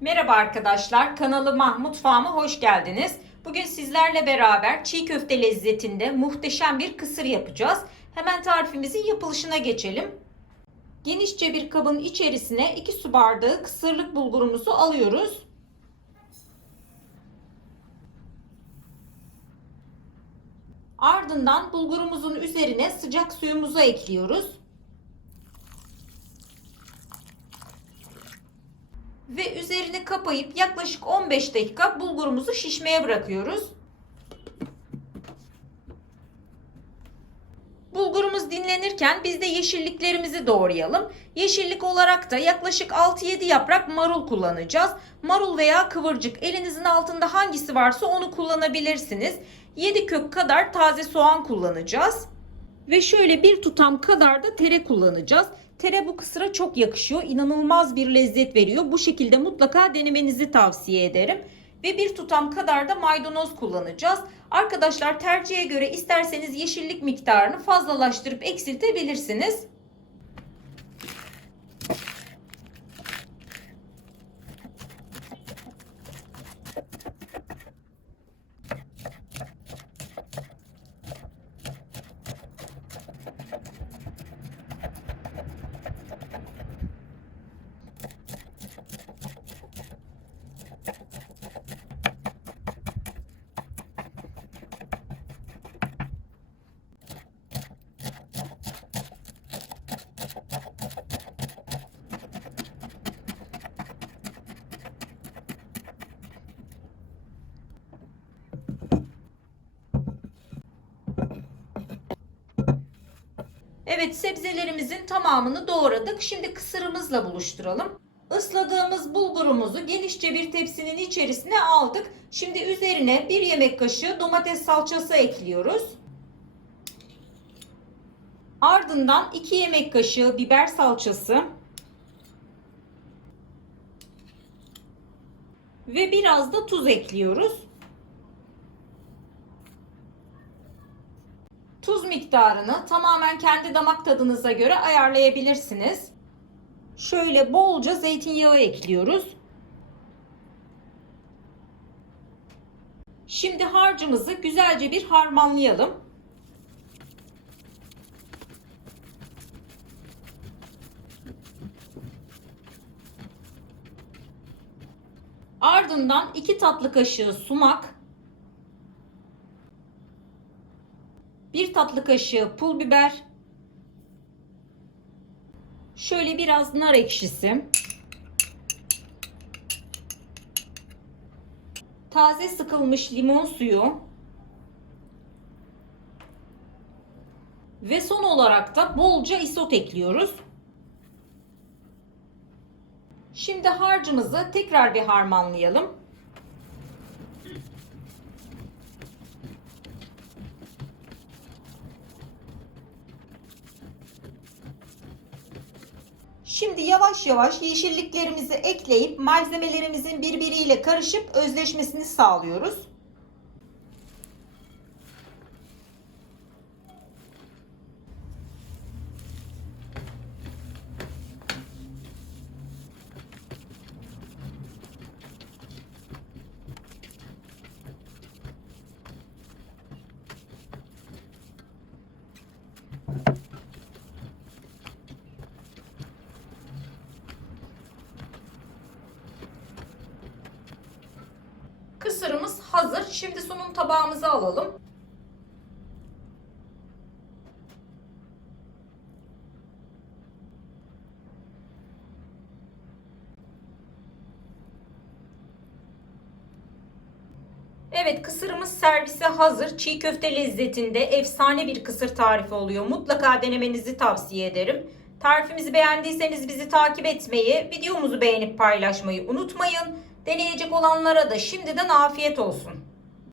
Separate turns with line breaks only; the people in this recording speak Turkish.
Merhaba arkadaşlar, kanalıma, mutfağıma hoş geldiniz. Bugün sizlerle beraber çiğ köfte lezzetinde muhteşem bir kısır yapacağız. Hemen tarifimizin yapılışına geçelim. Genişçe bir kabın içerisine 2 su bardağı kısırlık bulgurumuzu alıyoruz. Ardından bulgurumuzun üzerine sıcak suyumuzu ekliyoruz. Ve üzerini kapayıp yaklaşık 15 dakika bulgurumuzu şişmeye bırakıyoruz. Bulgurumuz dinlenirken biz de yeşilliklerimizi doğrayalım. Yeşillik olarak da yaklaşık 6-7 yaprak marul kullanacağız. Marul veya kıvırcık elinizin altında hangisi varsa onu kullanabilirsiniz. 7 kök kadar taze soğan kullanacağız. Ve şöyle bir tutam kadar da tere kullanacağız. Tere bu kısıra çok yakışıyor. İnanılmaz bir lezzet veriyor. Bu şekilde mutlaka denemenizi tavsiye ederim. Ve bir tutam kadar da maydanoz kullanacağız. Arkadaşlar tercihe göre isterseniz yeşillik miktarını fazlalaştırıp eksiltebilirsiniz. Evet sebzelerimizin tamamını doğradık. Şimdi kısırımızla buluşturalım. Isladığımız bulgurumuzu genişçe bir tepsinin içerisine aldık. Şimdi üzerine bir yemek kaşığı domates salçası ekliyoruz. Ardından 2 yemek kaşığı biber salçası ve biraz da tuz ekliyoruz. Tuz miktarını tamamen kendi damak tadınıza göre ayarlayabilirsiniz. Şöyle bolca zeytinyağı ekliyoruz. Şimdi harcımızı güzelce bir harmanlayalım. Ardından 2 tatlı kaşığı sumak, 1 tatlı kaşığı pul biber, şöyle biraz nar ekşisi, taze sıkılmış limon suyu ve son olarak da bolca isot ekliyoruz. Şimdi harcımızı tekrar bir harmanlayalım. Şimdi yavaş yavaş yeşilliklerimizi ekleyip malzemelerimizin birbiriyle karışıp özleşmesini sağlıyoruz. Kısırımız hazır. Şimdi sunum tabağımıza alalım. Evet kısırımız servise hazır. Çiğ köfte lezzetinde efsane bir kısır tarifi oluyor. Mutlaka denemenizi tavsiye ederim. Tarifimizi beğendiyseniz bizi takip etmeyi, videomuzu beğenip paylaşmayı unutmayın. Deneyecek olanlara da şimdiden afiyet olsun.